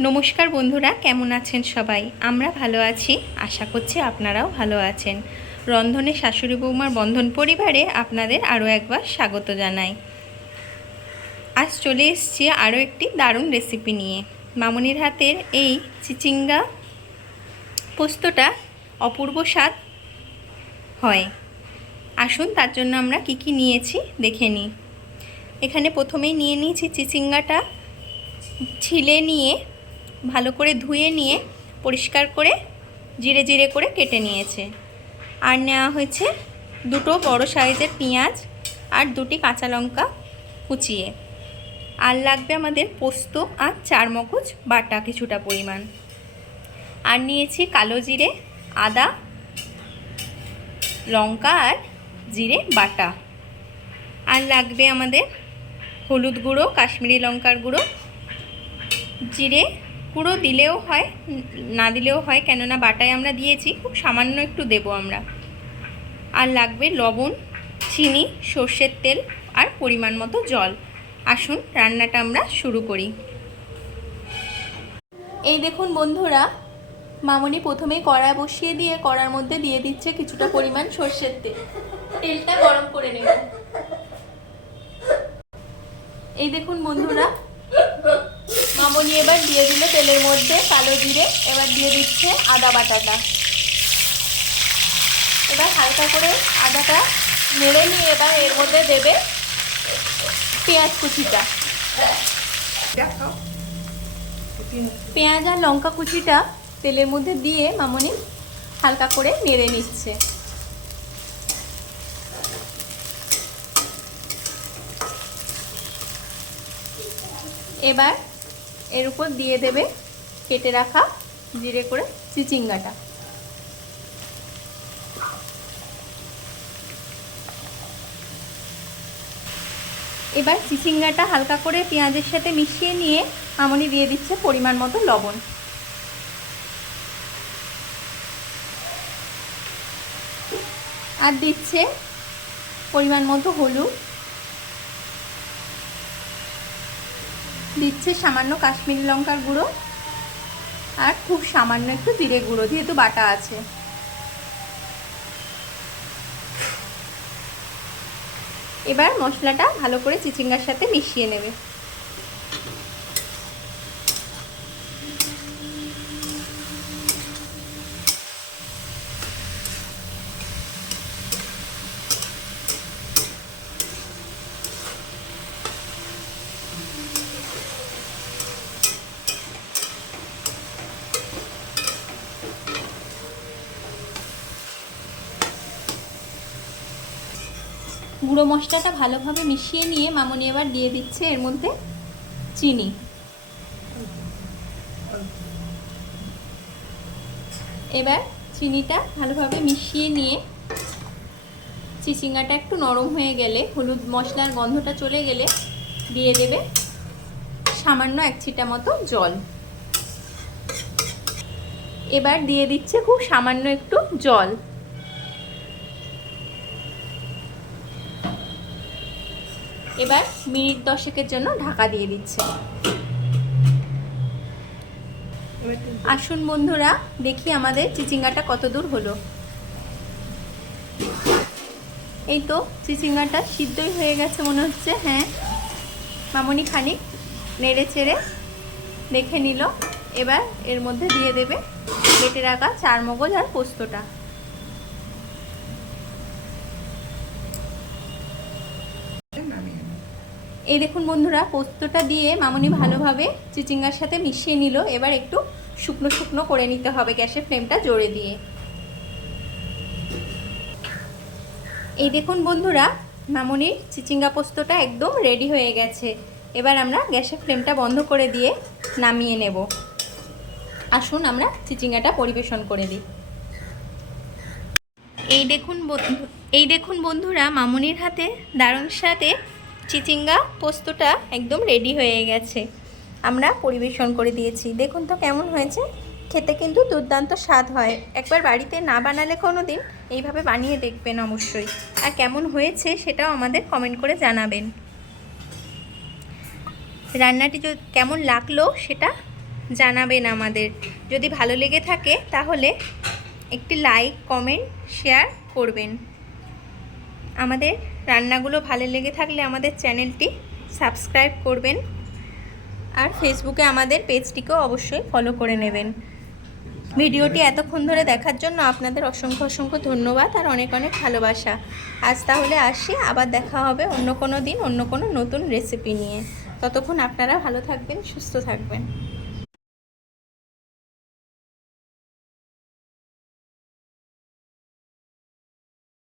নমস্কার বন্ধুরা, কেমন আছেন সবাই? আমরা ভালো আছি, আশা করছি আপনারাও ভালো আছেন। রন্ধনে শাশুড়ি বৌমার বন্ধন পরিবারে আপনাদের আরও একবার স্বাগত জানাই। আজ চলে এসেছি আরও একটি দারুণ রেসিপি নিয়ে। মামনির হাতের এই চিচিঙ্গা পোস্তটা অপূর্ব স্বাদ হয়। আসুন তার জন্য আমরা কি কি নিয়েছি দেখে নিই। এখানে প্রথমেই নিয়ে নিয়েছি চিচিঙ্গাটা ছিলে নিয়ে ভালো করে ধুয়ে নিয়ে পরিষ্কার করে জিরে জিরে করে কেটে নিয়েছে। আর নেওয়া হয়েছে দুটো বড় সাইজের পেঁয়াজ আর দুটি কাঁচা লঙ্কা কুচিয়ে। আর লাগবে আমাদের পোস্ত আর চারমগজ বাটা কিছুটা পরিমাণ। আর নিয়েছি কালো জিরে, আদা, লঙ্কা আর জিরে বাটা। আর লাগবে আমাদের হলুদ গুঁড়ো, কাশ্মীরি লঙ্কার গুঁড়ো, জিরে গুঁড়ো দিলেও হয় না দিলেও হয়, কেননা বাটায় আমরা দিয়েছি, খুব সামান্য একটু দেব আমরা। আর লাগবে লবণ, চিনি, সর্ষের তেল আর পরিমাণ মতো জল। আসুন রান্নাটা আমরা শুরু করি। এই দেখুন বন্ধুরা, মামনি প্রথমেই কড়া বসিয়ে দিয়ে কড়ার মধ্যে দিয়ে দিচ্ছে কিছুটা পরিমাণ সর্ষের তেল। তেলটা গরম করে নেব। এই দেখুন বন্ধুরা, মামনি এবার দিয়ে দিল তেলের মধ্যে কালো জিরে, এবার দিয়ে দিচ্ছে আদা বাটাটা। এবার হালকা করে আদাটা নেড়ে নিয়ে এবার এর মধ্যে দেবে পেঁয়াজ কুচিটা। পেঁয়াজ আর লঙ্কা কুচিটা তেলের মধ্যে দিয়ে মামনি হালকা করে নেড়ে নিচ্ছে। এবার এর উপর দিয়ে দেবে কেটে রাখা জিরে করে চিচিঙ্গাটা। এবার চিচিঙ্গাটা হালকা করে পেঁয়াজের সাথে মিশিয়ে নিয়ে মামনি দিয়ে দিচ্ছে পরিমাণ মতো লবণ। আর দিচ্ছে পরিমাণ মতো হলুদ, দিচ্ছে সামান্য কাশ্মীরি লঙ্কার গুঁড়ো আর খুব সামান্য একটু জিরে গুঁড়ো, যেহেতু বাটা আছে। এবার মশলাটা ভালো করে চিচিঙ্গার সাথে মিশিয়ে নেবে। গুঁড়ো মশলাটা ভালোভাবে মিশিয়ে নিয়ে মামনি এবার দিয়ে দিচ্ছে এর মধ্যে চিনি। এবার চিনিটা ভালোভাবে মিশিয়ে নিয়ে চিচিঙ্গাটা একটু নরম হয়ে গেলে, হলুদ মশলার গন্ধটা চলে গেলে দিয়ে দেবে সামান্য এক ছিটা মতো জল। এবার দিয়ে দিচ্ছে খুব সামান্য একটু জল। এবার মিনিট 10 জন্য ঢাকা দিয়ে দিচ্ছে। আসুন বন্ধুরা, দেখি আমাদের চিচিঙ্গাটা কত দূর হলো। এই তো চিচিঙ্গাটা সিদ্ধই হয়ে গেছে মনে হচ্ছে। হ্যাঁ, মামনি খানিক নেড়ে চেড়ে দেখে নিল। এবার এর মধ্যে দিয়ে দেবে বেটে রাখা চারমগজ আর পোস্তটা। এই দেখুন বন্ধুরা, পোস্তটা দিয়ে মামনি ভালোভাবে চিচিঙ্গার সাথে মিশিয়ে নিল। এবার একটু শুকনো শুকনো করে নিতে হবে গ্যাসের ফ্লেমটা জোরে দিয়ে। এই দেখুন বন্ধুরা, মামনির চিচিঙ্গা পোস্তটা একদম রেডি হয়ে গেছে। এবার আমরা গ্যাসের ফ্লেমটা বন্ধ করে দিয়ে নামিয়ে নেব। আসুন আমরা চিচিঙ্গাটা পরিবেশন করে দিই। এই দেখুন বন্ধুরা, মামনির হাতে দারুণ স্বাদে চিচিঙ্গা পোস্তটা একদম রেডি হয়ে গেছে। আমরা পরিবেশন করে দিয়েছি। দেখুন তো কেমন হয়েছে। খেতে কিন্তু দুর্দান্ত স্বাদ হয়। একবার বাড়িতে না বানালে কোনো দিন এইভাবে বানিয়ে দেখবেন অবশ্যই। আর কেমন হয়েছে সেটাও আমাদের কমেন্ট করে জানাবেন। রান্নাটি কেমন লাগলো সেটা জানাবেন আমাদের। যদি ভালো লেগে থাকে তাহলে একটি লাইক, কমেন্ট, শেয়ার করবেন। আমাদের রান্নাগুলো ভালো লেগে থাকলে আমাদের চ্যানেলটি সাবস্ক্রাইব করবেন, আর ফেসবুকে আমাদের পেজটিকেও অবশ্যই ফলো করে নেবেন। ভিডিওটি এতক্ষণ ধরে দেখার জন্য আপনাদের অসংখ্য অসংখ্য ধন্যবাদ আর অনেক অনেক ভালোবাসা। আজ তাহলে আসি, আবার দেখা হবে অন্য কোনো দিন অন্য কোনো নতুন রেসিপি নিয়ে। ততক্ষণ আপনারা ভালো থাকবেন, সুস্থ থাকবেন।